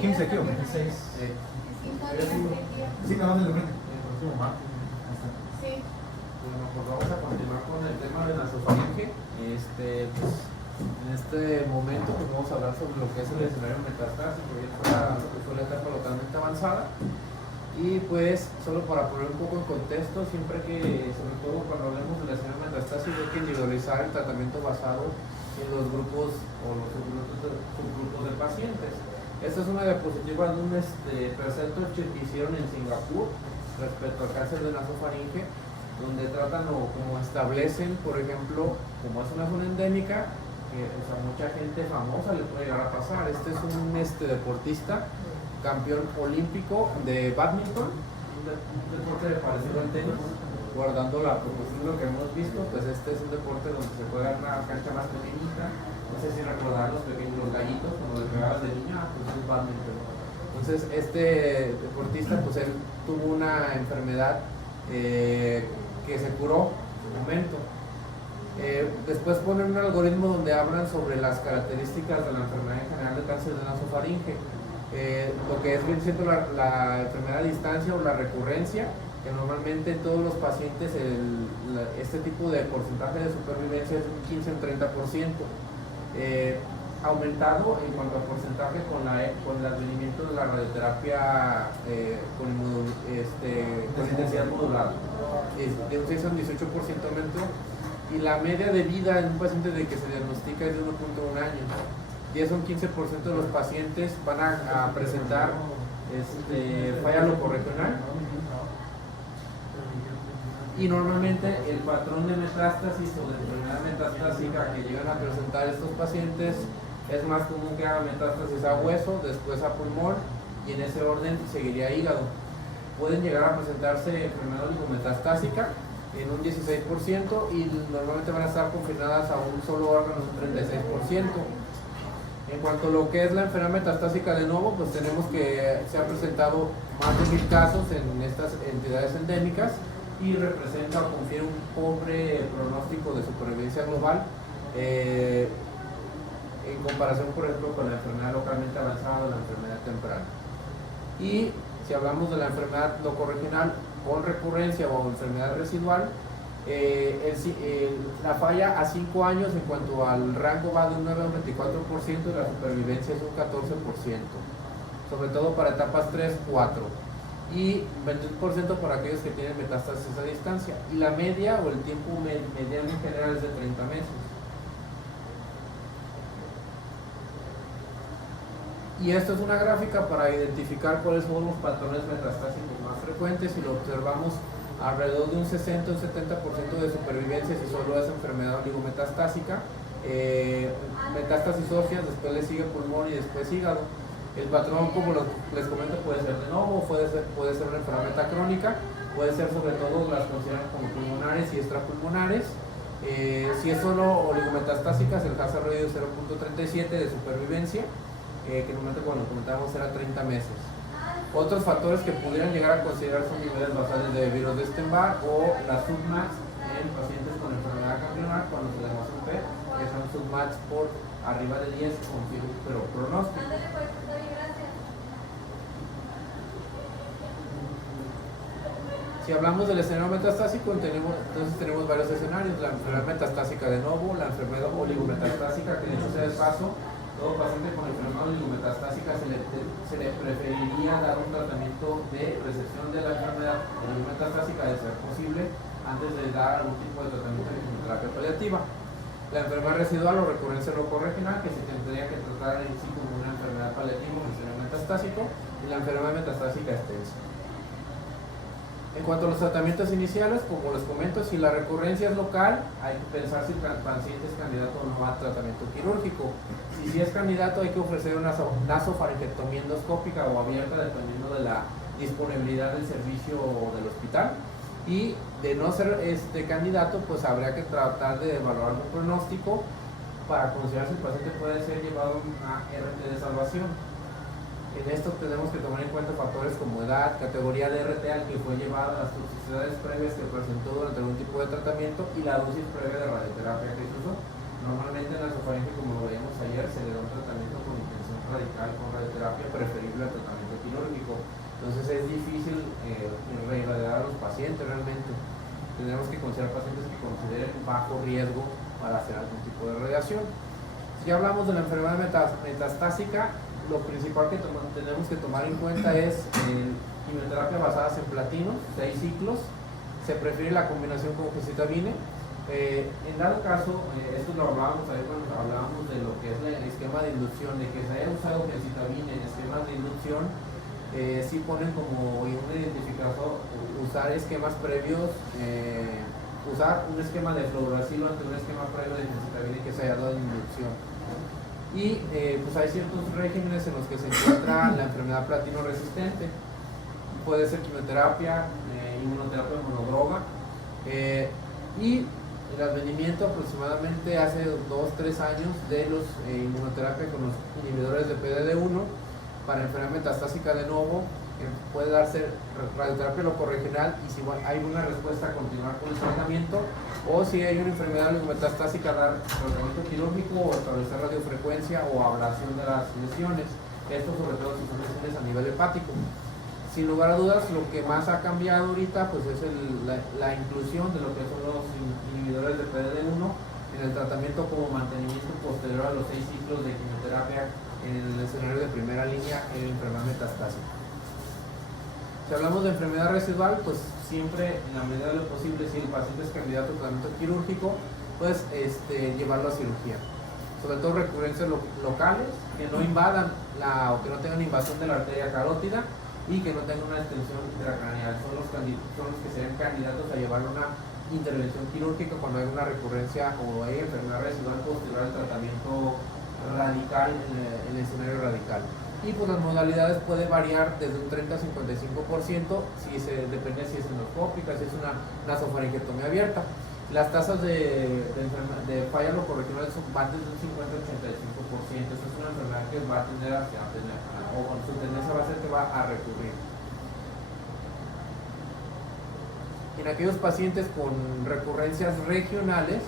15 aquí o 26. Sí, nada más el frente. El próximo martes. Sí. Bueno, pues vamos a continuar con el tema de nasofaringe. Pues, en este momento pues vamos a hablar sobre lo que es el escenario metastásico, ya fue la etapa totalmente avanzada. Y pues, solo para poner un poco en contexto, siempre que, sobre todo cuando hablemos del escenario metastásico, hay que individualizar el tratamiento basado en los grupos o los subgrupos de pacientes. Esta es una diapositiva de un research que hicieron en Singapur respecto al cáncer de nasofaringe, donde tratan o como establecen, por ejemplo, como es una zona endémica, a mucha gente famosa le puede llegar a pasar. Este es un deportista, campeón olímpico de badminton, un deporte parecido al tenis, guardando la proporción de lo que hemos visto. Pues este es un deporte donde se juega en una cancha más pequeñita. No sé si recordar los pequeños gallitos cuando le pegabas de niña, pues es badminton. Entonces este deportista, pues él tuvo una enfermedad que se curó en su momento. Después ponen un algoritmo donde hablan sobre las características de la enfermedad en general de cáncer de nasofaringe, lo que es bien siendo la enfermedad a distancia o la recurrencia, que normalmente en todos los pacientes este tipo de porcentaje de supervivencia es un 15 o 30%, aumentado en cuanto a porcentaje con el advenimiento de la radioterapia con intensidad modulada, de un 6 a un 18% aumento, y la media de vida en un paciente de que se diagnostica es de 1.1 años. 10 o un 15% de los pacientes van a presentar falla locorregional, y normalmente el patrón de metástasis o de enfermedad metastásica que llegan a presentar estos pacientes es más común que haga metástasis a hueso, después a pulmón, y en ese orden seguiría hígado. Pueden llegar a presentarse enfermedad metastásica en un 16%, y normalmente van a estar confinadas a un solo órgano en un 36%. En cuanto a lo que es la enfermedad metastásica de nuevo, pues tenemos que se ha presentado más de 1000 casos en estas entidades endémicas, y representa o confiere un pobre pronóstico de supervivencia global en comparación, por ejemplo, con la enfermedad localmente avanzada o la enfermedad temprana. Y si hablamos de la enfermedad locorregional con recurrencia o enfermedad residual, la falla a 5 años en cuanto al rango va de un 9 a un 24%, y la supervivencia es un 14%, sobre todo para etapas 3, 4, y 21% para aquellos que tienen metástasis a distancia, y la media o el tiempo mediano en general es de 30 meses. Y esto es una gráfica para identificar cuáles son los patrones metastásicos más frecuentes, y lo observamos alrededor de un 60 o un 70% de supervivencia si solo es enfermedad oligometastásica, metástasis óseas, después le sigue pulmón y después hígado. El patrón, como les comento, puede ser de novo, puede ser una enfermedad metacrónica, puede ser sobre todo las consideran como pulmonares y extrapulmonares. Si es solo oligometastásicas, el hazard ratio es 0.37 de supervivencia, que normalmente cuando comentábamos era 30 meses. Otros factores que pudieran llegar a considerar son niveles basales de virus de Epstein-Barr o la submax en pacientes con enfermedad ganglionar cuando se le hace un PET, que son submax por arriba de 10 con pero pronóstico. Si hablamos del escenario metastásico, entonces tenemos varios escenarios: la enfermedad metastásica de nuevo, la enfermedad oligometastásica, que de hecho sea de paso, todo paciente con enfermedad oligometastásica se le preferiría dar un tratamiento de recepción de la enfermedad oligometastásica de ser posible, antes de dar algún tipo de tratamiento de quimioterapia paliativa. La enfermedad residual o recurrencia locorregional, que se tendría que tratar en sí como una enfermedad paliativa o escenario metastásico, y la enfermedad metastásica extensa. En cuanto a los tratamientos iniciales, como les comento, si la recurrencia es local, hay que pensar si el paciente es candidato o no a tratamiento quirúrgico. Si es candidato, hay que ofrecer una nasofaringectomía endoscópica o abierta, dependiendo de la disponibilidad del servicio del hospital. Y de no ser candidato, pues habría que tratar de evaluar un pronóstico para considerar si el paciente puede ser llevado a una RT de salvación. En esto tenemos que tomar en cuenta factores como edad, categoría de RT al que fue llevada, las toxicidades previas que presentó durante algún tipo de tratamiento y la dosis previa de radioterapia que se usó. Normalmente en la nasofaringe, como lo veíamos ayer, se le da un tratamiento con intención radical con radioterapia preferible al tratamiento quirúrgico. Entonces es difícil reirradiar a los pacientes realmente. Tenemos que considerar pacientes que consideren bajo riesgo para hacer algún tipo de radiación. Si hablamos de la enfermedad metastásica, lo principal que tenemos que tomar en cuenta es quimioterapia basadas en platino, 6 ciclos. Se prefiere la combinación con gemcitabine. En dado caso, esto lo hablábamos ahí cuando hablábamos de lo que es el esquema de inducción, de que se haya usado gemcitabine en esquemas de inducción. Sí ponen como un identificador usar esquemas previos, usar un esquema de fluoracilo ante un esquema previo de gemcitabine que se haya dado en inducción. Y pues hay ciertos regímenes en los que se encuentra la enfermedad platino resistente. Puede ser quimioterapia, inmunoterapia monodroga, y el advenimiento aproximadamente hace 2-3 años de los inmunoterapia con los inhibidores de PDD1 para enfermedad metastásica de nuevo. Puede darse radioterapia locorregional y si hay una respuesta continuar con el tratamiento, o si hay una enfermedad metastásica dar tratamiento quirúrgico o establecer radiofrecuencia o ablación de las lesiones. Esto sobre todo si son lesiones a nivel hepático. Sin lugar a dudas, lo que más ha cambiado ahorita pues es la inclusión de lo que son los inhibidores de PDD1 en el tratamiento como mantenimiento posterior a los 6 ciclos de quimioterapia en el escenario de primera línea en enfermedad metastásica. Si hablamos de enfermedad residual, pues siempre en la medida de lo posible, si el paciente es candidato a tratamiento quirúrgico, pues llevarlo a cirugía. Sobre todo recurrencias locales que no invadan o que no tengan invasión de la arteria carótida y que no tengan una extensión intracraneal. Son los que serían candidatos a llevar una intervención quirúrgica cuando hay una recurrencia o hay enfermedad residual posterior al tratamiento radical en el escenario radical. Y pues las modalidades pueden variar desde un 30 a 55%, depende si es endoscópica, si es una nasofaringiectomía abierta. Las tasas de falla locorregional van desde un 50 a 85%. Esta es una enfermedad que va a tender o su tendencia va a ser que va a recurrir. En aquellos pacientes con recurrencias regionales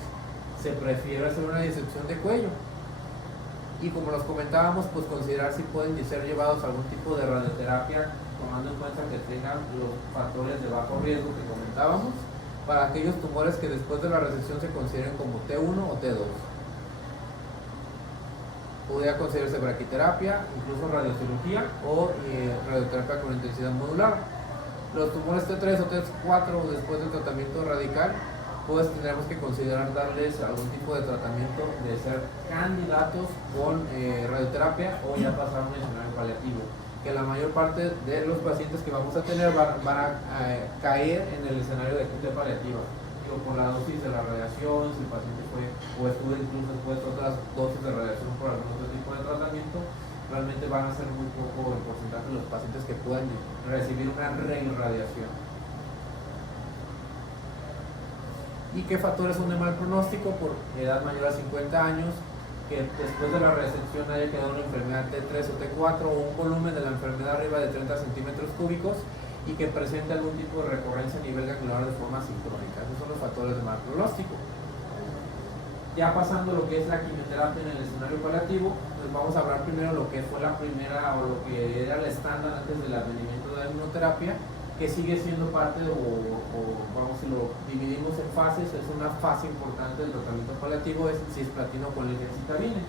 se prefiere hacer una disección de cuello. Y como los comentábamos, pues considerar si pueden ser llevados a algún tipo de radioterapia, tomando en cuenta que tengan los factores de bajo riesgo que comentábamos, para aquellos tumores que después de la resección se consideren como T1 o T2. Podría considerarse braquiterapia, incluso radiocirugía o radioterapia con intensidad modular. Los tumores T3 o T4 después del tratamiento radical, pues tendremos que considerar darles algún tipo de tratamiento de ser candidatos con radioterapia o ya pasar a un escenario paliativo, que la mayor parte de los pacientes que vamos a tener van a caer en el escenario de paliativa. Digo, por la dosis de la radiación, si el paciente fue o estuvo incluso después de otras dosis de radiación por algún otro tipo de tratamiento, realmente van a ser muy poco el porcentaje de los pacientes que puedan recibir una reirradiación. ¿Y qué factores son de mal pronóstico? Por edad mayor a 50 años, que después de la resección haya quedado una enfermedad T3 o T4 o un volumen de la enfermedad arriba de 30 centímetros cúbicos y que presente algún tipo de recurrencia a nivel ganglionar de forma sincrónica. Esos son los factores de mal pronóstico. Ya pasando lo que es la quimioterapia en el escenario paliativo, pues vamos a hablar primero lo que fue la primera o lo que era el estándar antes del advenimiento de la inmunoterapia, que sigue siendo parte vamos, si lo dividimos en fases, es una fase importante del tratamiento paliativo, es el cisplatino con el gemcitabine.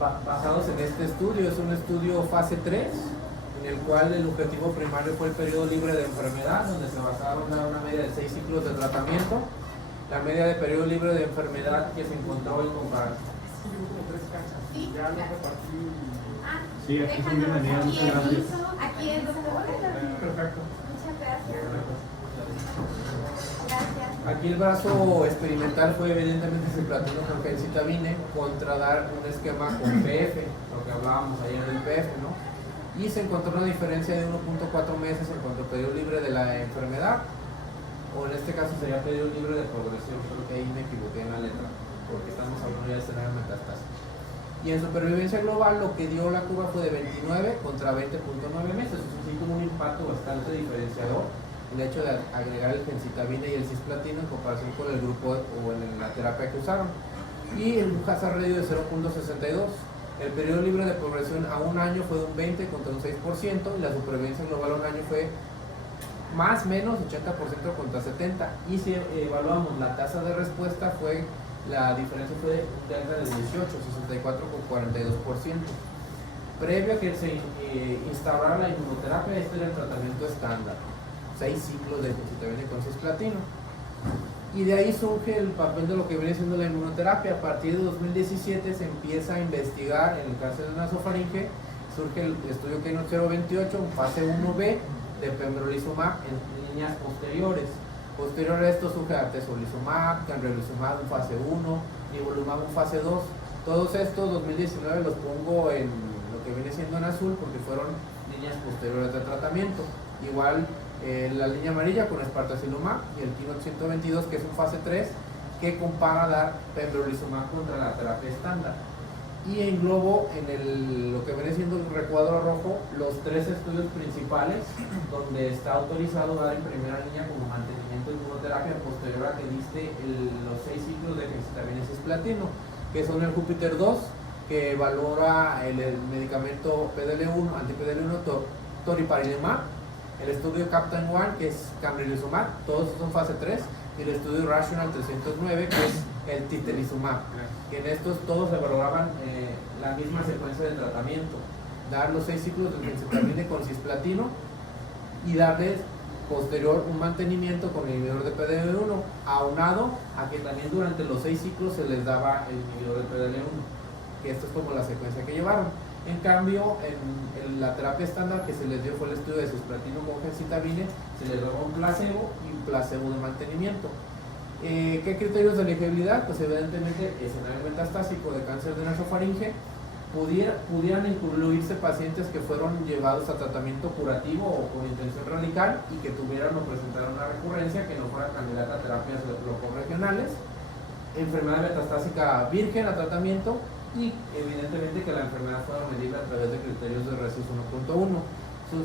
Basados en este estudio, es un estudio fase 3, en el cual el objetivo primario fue el periodo libre de enfermedad, donde se basaba una media de 6 ciclos de tratamiento. La media de periodo libre de enfermedad que se encontró en comparación. Sí, aquí son bienvenidos, muchas gracias. Aquí es donde Perfecto. Muchas gracias. Gracias. Aquí el brazo experimental fue evidentemente cisplatino con gemcitabine contra dar un esquema con PF, lo que hablábamos ayer del PF, ¿no? Y se encontró una diferencia de 1.4 meses en cuanto a periodo libre de la enfermedad, o en este caso sería periodo libre de progresión. Creo que ahí me equivoqué en la letra, porque estamos hablando ya de escenario metastásico. Y en supervivencia global lo que dio la curva fue de 29 contra 20.9 meses. Eso sí tuvo un impacto bastante diferenciador el hecho de agregar el gemcitabine y el cisplatino en comparación con el grupo o en la terapia que usaron. y un hazard ratio de 0.62. El periodo libre de progresión a un año fue de un 20 contra un 6%, y la supervivencia global a un año fue más o menos 80% contra 70%. Y si evaluamos la tasa de respuesta, la diferencia fue de un delta de 18, 64 con 42%. Previo a que se instaurara la inmunoterapia, este era el tratamiento estándar: 6 ciclos de gemcitabina con cisplatino. Y de ahí surge el papel de lo que viene siendo la inmunoterapia. A partir de 2017 se empieza a investigar en el cáncer de nasofaringe. Surge el estudio Keynote 028, un fase 1B de pembrolizumab en líneas posteriores. Posterior a esto surge atezolizumab, canrelizumab en fase 1, nivolumab en fase 2. Todos estos 2019 los pongo en lo que viene siendo en azul porque fueron líneas posteriores de tratamiento. Igual la línea amarilla con espartazilumab y el Keynote 122, que es un fase 3 que compara dar pembrolizumab contra la terapia estándar. Y englobo en lo que viene siendo el recuadro rojo los 3 estudios principales donde está autorizado dar en primera línea como mantenimiento de inmunoterapia posterior a que diste los 6 ciclos de gemcitabina y cisplatino, que son el Júpiter 2, que valora el medicamento PDL1, anti-PDL1 toripalimab, el estudio Captain One, que es camrelizumab, todos son fase 3, y el estudio Rational 309, que es el titelizumab, que en estos todos evaluaban la misma secuencia de tratamiento: dar los 6 ciclos de gemcitabina con cisplatino y darles posterior un mantenimiento con el inhibidor de PDL1, aunado a que también durante los 6 ciclos se les daba el inhibidor de PDL1, que esto es como la secuencia que llevaron. En cambio, en la terapia estándar que se les dio fue el estudio de cisplatino con gemcitabina, se les daba un placebo y un placebo de mantenimiento. ¿Qué criterios de elegibilidad? Pues evidentemente escenario metastásico de cáncer de nasofaringe. Pudieran incluirse pacientes que fueron llevados a tratamiento curativo o con intención radical y que tuvieran o presentaran una recurrencia que no fuera candidata a terapias locorregionales, enfermedad metastásica virgen a tratamiento, y evidentemente que la enfermedad fuera medible a través de criterios de RECIST 1.1.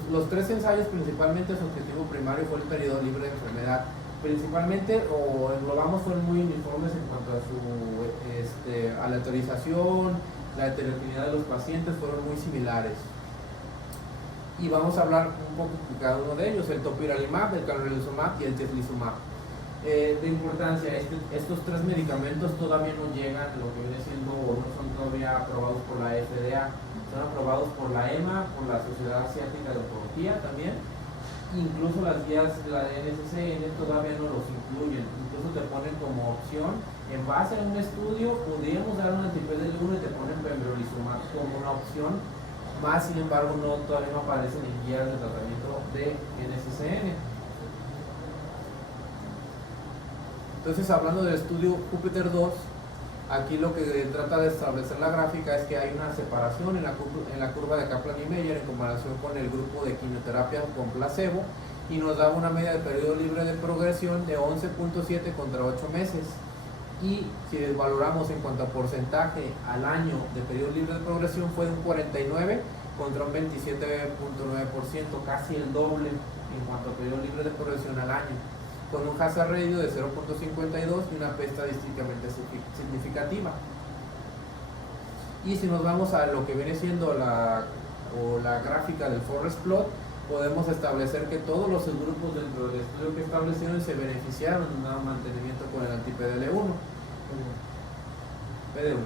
Los 3 ensayos, principalmente su objetivo primario fue el periodo libre de enfermedad. Principalmente, o englobamos, fueron muy uniformes en cuanto a su aleatorización, la heterogeneidad de los pacientes fueron muy similares. Y vamos a hablar un poco de cada uno de ellos: el topiralimab, el canrelizumab y el tezlizumab. De importancia, estos 3 medicamentos todavía no llegan, lo que viene siendo, o no son todavía aprobados por la FDA, son aprobados por la EMA, por la Sociedad Asiática de Oncología también. Incluso las guías de la NCCN todavía no los incluyen, incluso te ponen como opción, en base a un estudio, podríamos dar un anti-PDL1 y te ponen pembrolizumab como una opción, más sin embargo todavía no aparecen en guías de tratamiento de NCCN. Entonces, hablando del estudio Júpiter 2, aquí lo que trata de establecer la gráfica es que hay una separación en la curva de Kaplan y Meyer en comparación con el grupo de quimioterapia con placebo, y nos da una media de periodo libre de progresión de 11.7 contra 8 meses. Y si valoramos en cuanto a porcentaje al año de periodo libre de progresión, fue de un 49 contra un 27.9%, casi el doble en cuanto a periodo libre de progresión al año, con un hazard ratio de 0.52 y una P estadísticamente significativa. Y si nos vamos a lo que viene siendo la gráfica del forest plot, podemos establecer que todos los subgrupos dentro del estudio que establecieron se beneficiaron de un mantenimiento con el anti-PDL1. PD1.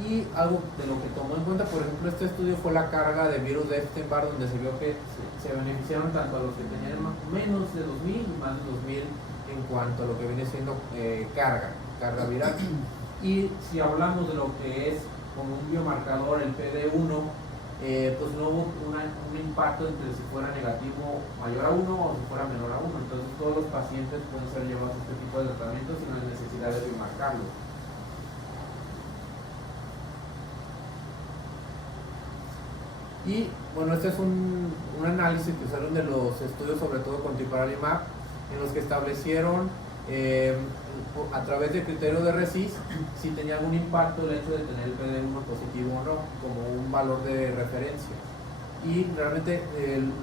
Y algo de lo que tomó en cuenta, por ejemplo, este estudio fue la carga de virus de Epstein-Barr, donde se vio que se beneficiaron tanto a los que tenían menos de 2000 y más de 2000 en cuanto a lo que viene siendo carga viral. Y si hablamos de lo que es como un biomarcador, el PD1, pues no hubo un impacto entre si fuera negativo mayor a 1 o si fuera menor a 1. Entonces todos los pacientes pueden ser llevados a este tipo de tratamiento sin la necesidad de biomarcarlo. Y bueno, este es un análisis que usaron de los estudios, sobre todo con topiralimab, en los que establecieron a través de criterio de RECIST si tenía algún impacto el hecho de tener el PD1 positivo o no, como un valor de referencia. Y realmente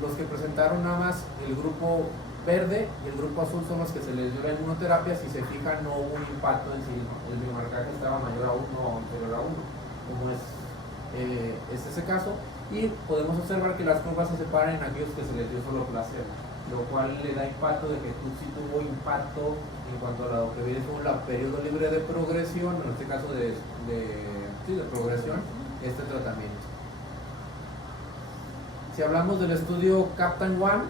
los que presentaron nada más el grupo verde y el grupo azul son los que se les dio la inmunoterapia. Si se fijan, no hubo un impacto en sí, ¿no? El biomarcaje estaba mayor a 1 o inferior a 1, como es ese caso, y podemos observar que las curvas se separan en aquellos que se les dio solo placebo, lo cual le da impacto de que sí tuvo impacto en cuanto a lo que viene con la periodo libre de progresión, en este caso de progresión, este tratamiento. Si hablamos del estudio Captain One,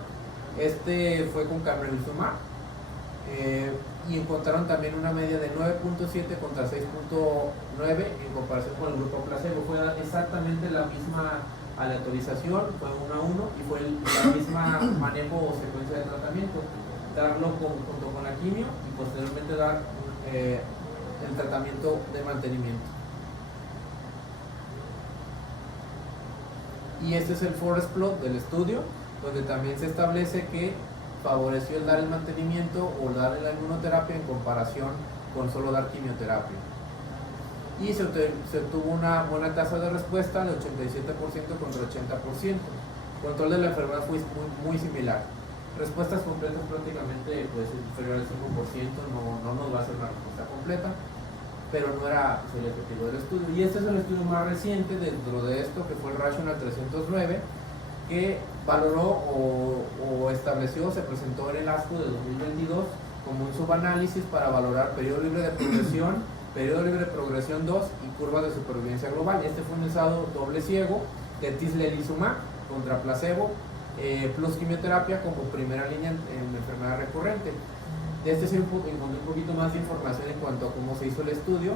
este fue con camrelizumab y encontraron también una media de 9.7 contra 6.9 en comparación con el grupo placebo. Fue exactamente la misma aleatorización, fue 1 a 1 y fue la misma manejo o secuencia de tratamiento, darlo junto con la quimio y posteriormente dar el tratamiento de mantenimiento. Y este es el forest plot del estudio, donde también se establece que favoreció el dar el mantenimiento o dar la inmunoterapia en comparación con solo dar quimioterapia. Y se obtuvo una buena tasa de respuesta de 87% contra 80%. Control de la enfermedad fue muy similar. Respuestas completas prácticamente pues, inferior al 5%, no nos va a ser una respuesta completa, pero no era el objetivo del estudio. Y este es el estudio más reciente dentro de esto, que fue el Rational 309, que valoró o estableció, se presentó en el ASCO de 2022 como un subanálisis para valorar periodo libre de progresión, periodo libre de progresión 2 y curva de supervivencia global. Este fue un ensayo doble ciego de tislelizumab contra placebo plus quimioterapia como primera línea en enfermedad recurrente. De este se encontré un poquito más de información en cuanto a cómo se hizo el estudio.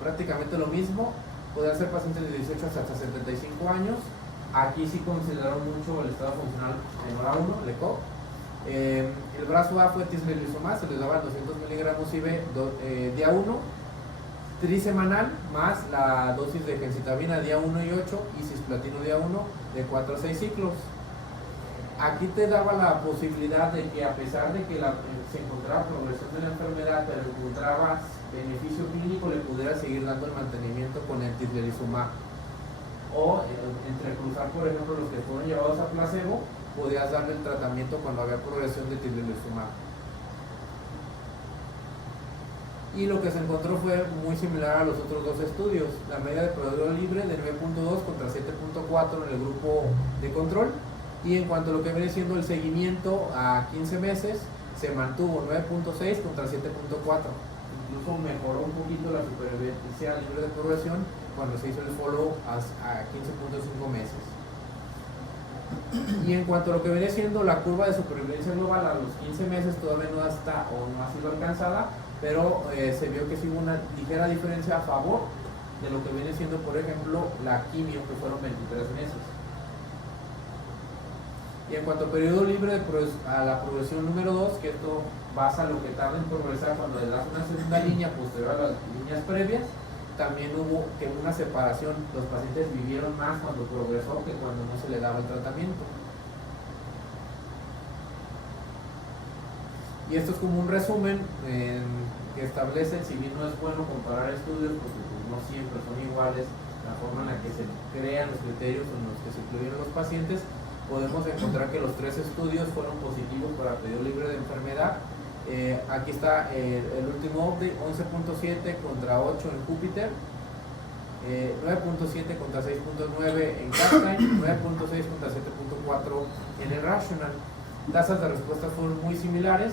Prácticamente lo mismo, podían ser pacientes de 18 hasta 75 años. Aquí sí consideraron mucho el estado funcional en hora 1, LECOG. El brazo A fue tislelizumab, se les daba 200 miligramos IV día 1, trisemanal, más la dosis de gencitabina día 1 y 8 y cisplatino día 1 de 4 a 6 ciclos. Aquí te daba la posibilidad de que a pesar de que se encontraba progresión de la enfermedad, pero encontrabas beneficio clínico, le pudieras seguir dando el mantenimiento con el tislelizumab. O entrecruzar, por ejemplo, los que fueron llevados a placebo, podías darle el tratamiento cuando había progresión de tislelizumab. Y lo que se encontró fue muy similar a los otros dos estudios. La media de periodo libre de 9.2 contra 7.4 en el grupo de control. Y en cuanto a lo que viene siendo el seguimiento a 15 meses, se mantuvo 9.6 contra 7.4. Incluso mejoró un poquito la supervivencia libre de progresión cuando se hizo el follow a 15.5 meses. Y en cuanto a lo que viene siendo la curva de supervivencia global a los 15 meses, todavía no está o no ha sido alcanzada, pero se vio que sí hubo una ligera diferencia a favor de lo que viene siendo, por ejemplo, la quimio, que fueron 23 meses. Y en cuanto a periodo libre a la progresión número 2, que esto basa lo que tarda en progresar cuando le das una segunda línea posterior a las líneas previas, también hubo que una separación, los pacientes vivieron más cuando progresó que cuando no se le daba el tratamiento. Y esto es como un resumen que establece, si bien no es bueno comparar estudios porque no siempre son iguales, la forma en la que se crean los criterios en los que se incluyen los pacientes, podemos encontrar que los 3 estudios fueron positivos para periodo libre de enfermedad. Aquí está el último update, 11.7 contra 8 en Júpiter, 9.7 contra 6.9 en Captain, 9.6 contra 7.4 en el Rational. Tasas de respuesta fueron muy similares,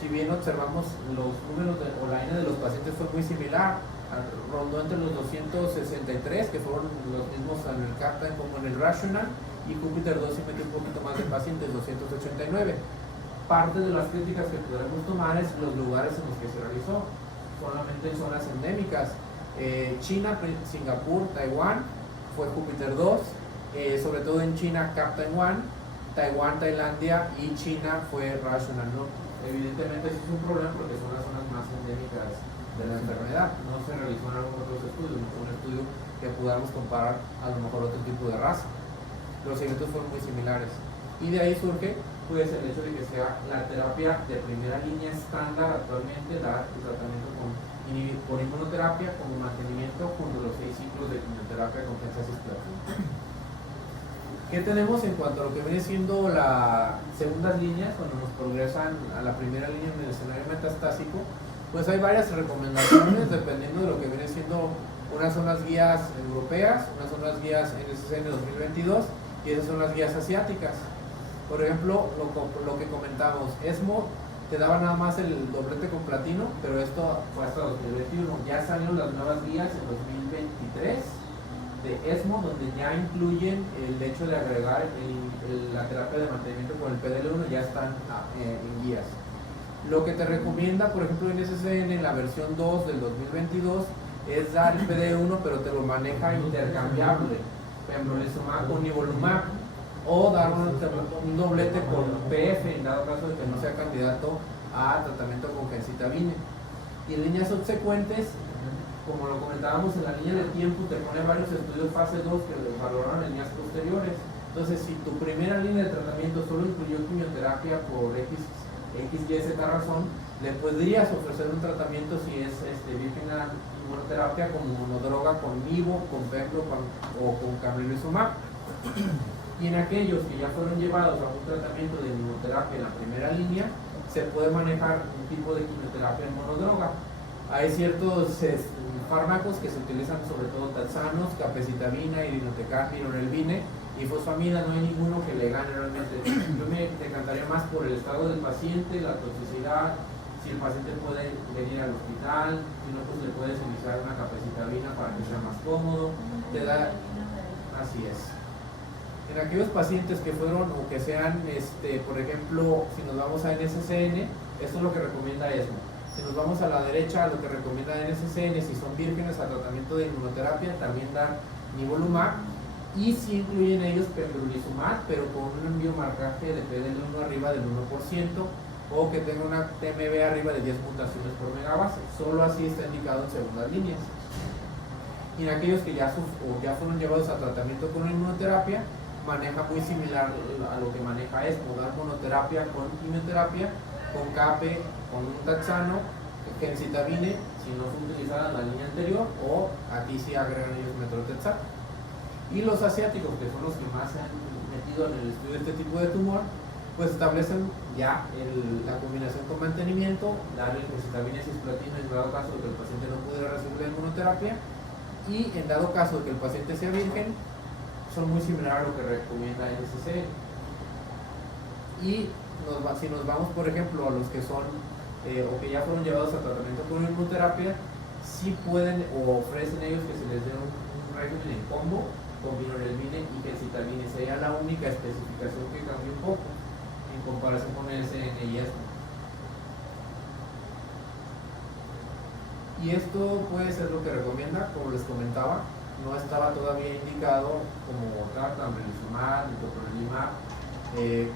si bien observamos los números o la N de los pacientes fue muy similar, rondó entre los 263, que fueron los mismos en el Captain como en el Rational, y Júpiter 2 sí metió un poquito más de pacientes, 289. Parte de las críticas que podremos tomar es los lugares en los que se realizó, solamente en zonas endémicas. China, Singapur, Taiwán fue Júpiter 2, sobre todo en China Captain 1, Taiwán, Tailandia y China fue Rational, ¿no? Evidentemente eso es un problema porque son las zonas más endémicas de la enfermedad, no se realizó en algunos otros estudios, no fue un estudio que podamos comparar a lo mejor otro tipo de raza. Los seguimientos fueron muy similares y de ahí surge pues el hecho de que sea la terapia de primera línea estándar actualmente, dar el tratamiento por inmunoterapia como mantenimiento junto a los 6 ciclos de quimioterapia con cisplatina. ¿Qué tenemos en cuanto a lo que viene siendo las segundas líneas, cuando nos progresan a la primera línea en el escenario metastásico? Pues hay varias recomendaciones dependiendo de lo que viene siendo. Unas son las guías europeas, unas son las guías NSCN 2022 y esas son las guías asiáticas. Por ejemplo, lo que comentamos, ESMO te daba nada más el doblete con platino, pero esto fue hasta 2021. Ya salieron las nuevas guías en 2023 de ESMO, donde ya incluyen el hecho de agregar la terapia de mantenimiento con el PDL1, ya están en guías. Lo que te recomienda, por ejemplo, en SCN, en la versión 2 del 2022, es dar el PDL1, pero te lo maneja intercambiable, pembrolizumab con nivolumab, o dar un doblete con PF, en dado caso de que no sea candidato a tratamiento con gemcitabine. Y en líneas subsecuentes, como lo comentábamos en la línea de tiempo, te pone varios estudios fase 2 que valoraron en líneas posteriores. Entonces, si tu primera línea de tratamiento solo incluyó quimioterapia por X, Y, Z razón, le podrías ofrecer un tratamiento si es virgen a inmunoterapia como monodroga con nivo, con pembro o con camrelizumab. Y en aquellos que ya fueron llevados a un tratamiento de inmunoterapia en la primera línea, se puede manejar un tipo de quimioterapia en monodroga. Hay ciertos fármacos que se utilizan, sobre todo taxanos, capecitabina, irinotecan, irinotecan y fosfamida. No hay ninguno que le gane realmente. Yo me decantaría más por el estado del paciente, la toxicidad, si el paciente puede venir al hospital, si no, pues le puedes iniciar una capecitabina para que sea más cómodo. Te da, así es. En aquellos pacientes que fueron o que sean, por ejemplo, si nos vamos a NSCN, esto es lo que recomienda ESMO. Si nos vamos a la derecha, lo que recomienda NSCN, si son vírgenes a tratamiento de inmunoterapia, también dan nivolumab, y si incluyen ellos pembrolizumab, pero con un biomarcaje de PDL1 arriba del 1%, o que tenga una TMB arriba de 10 mutaciones por megabase. Solo así está indicado en segundas líneas. Y en aquellos que ya fueron llevados a tratamiento con inmunoterapia, maneja muy similar a lo que maneja ESMO, dar monoterapia con quimioterapia, con CAPE, con un taxano, gemcitabine, si no fue utilizada en la línea anterior, o aquí sí agregan ellos metrotexato. Y los asiáticos, que son los que más se han metido en el estudio de este tipo de tumor, pues establecen ya la combinación con mantenimiento, darle gemcitabina y cisplatino en dado caso de que el paciente no pudiera recibir la inmunoterapia, y en dado caso de que el paciente sea virgen, son muy similares a lo que recomienda el SCN. Y si nos vamos, por ejemplo, a los que son o que ya fueron llevados a tratamiento con inmunoterapia, sí pueden o ofrecen ellos que se les dé un régimen en combo con vinorelbine y gemcitabine. Sería la única especificación que cambia un poco en comparación con el SN y ESMO. Y esto puede ser lo que recomienda, como les comentaba. No estaba todavía indicado como pembrolizumab, metoprolizumab,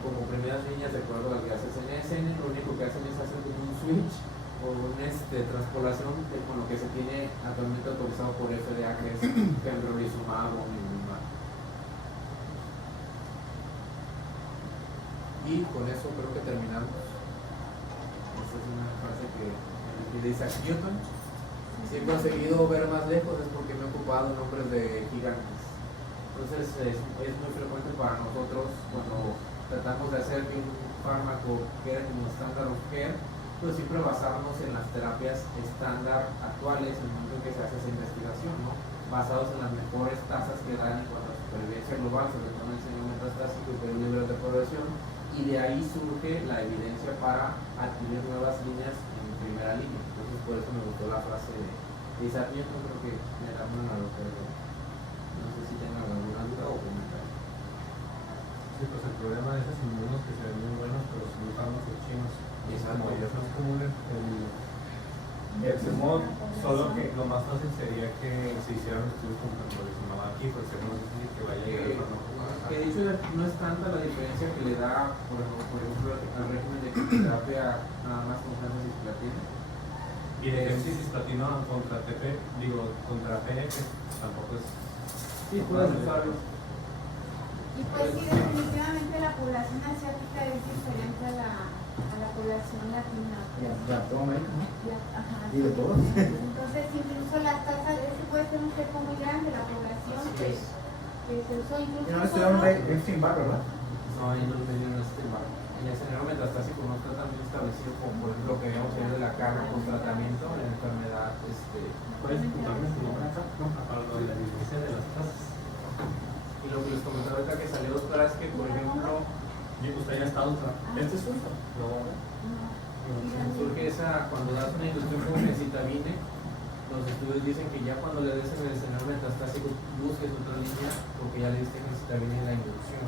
como primeras líneas de acuerdo a las guías SNSN. Lo único que hacen es hacer un switch o una transpolación con lo que se tiene actualmente autorizado por FDA, que es pembrolizumab o nivolumab. Y con eso creo que terminamos. Esta es una frase que dice Newton. Si he conseguido ver más lejos es porque me he ocupado en nombres de gigantes. Entonces es muy frecuente para nosotros cuando tratamos de hacer que un fármaco quede como estándar of care, pues siempre basarnos en las terapias estándar actuales en el momento en que se hace esa investigación, ¿no? Basados en las mejores tasas que dan en cuanto a supervivencia global, sobre todo en el escenario metastásico y Perú libre de progresión, y de ahí surge la evidencia para adquirir nuevas líneas en primera línea. Entonces por eso me gustó la frase de Isaac Newton, creo que me da una analogía. No sé si tengan alguna duda o comentario. Sí, pues el problema de esos inmunos que se ven muy buenos, pero son muy fármacos chinos. Exacto. Como ellos son comunes, el SEMOD, solo que lo más fácil sería que se hicieran estudios con pembrolizumab aquí, porque no es difícil que vaya a llegar el fármaco. Que de hecho no es tanta la diferencia que le da, por ejemplo, al régimen de quimioterapia nada más con cisplatina. Y de cisplatina contra contra PF, tampoco es. Sí, puedes usarlo. Y pues sí, definitivamente la población asiática es diferente a la población latina. Ajá. Y de todos. Entonces, incluso las tasas, puede ser un foco muy grande, la población, Así que es. que se usó incluso Y no le estudiaron Epstein-Barr, ¿verdad? No, ahí no le dieron este embargo. En el escenario metastásico no está tan bien establecido como por ejemplo lo que habíamos ayer de la carga con tratamiento en la enfermedad. ¿Puedes explicarme su nombre acá? No, para lo de la diferencia de las clases. Y lo que les comentaba ahorita que salió dos clases que, por ejemplo, Usted ya ha estado. ¿Este es suyo? No. surge esa, cuando das una inducción con gesitamine, los estudios dicen que ya cuando le des en el escenario metastásico busques otra línea porque ya le diste gesitamine en la inducción.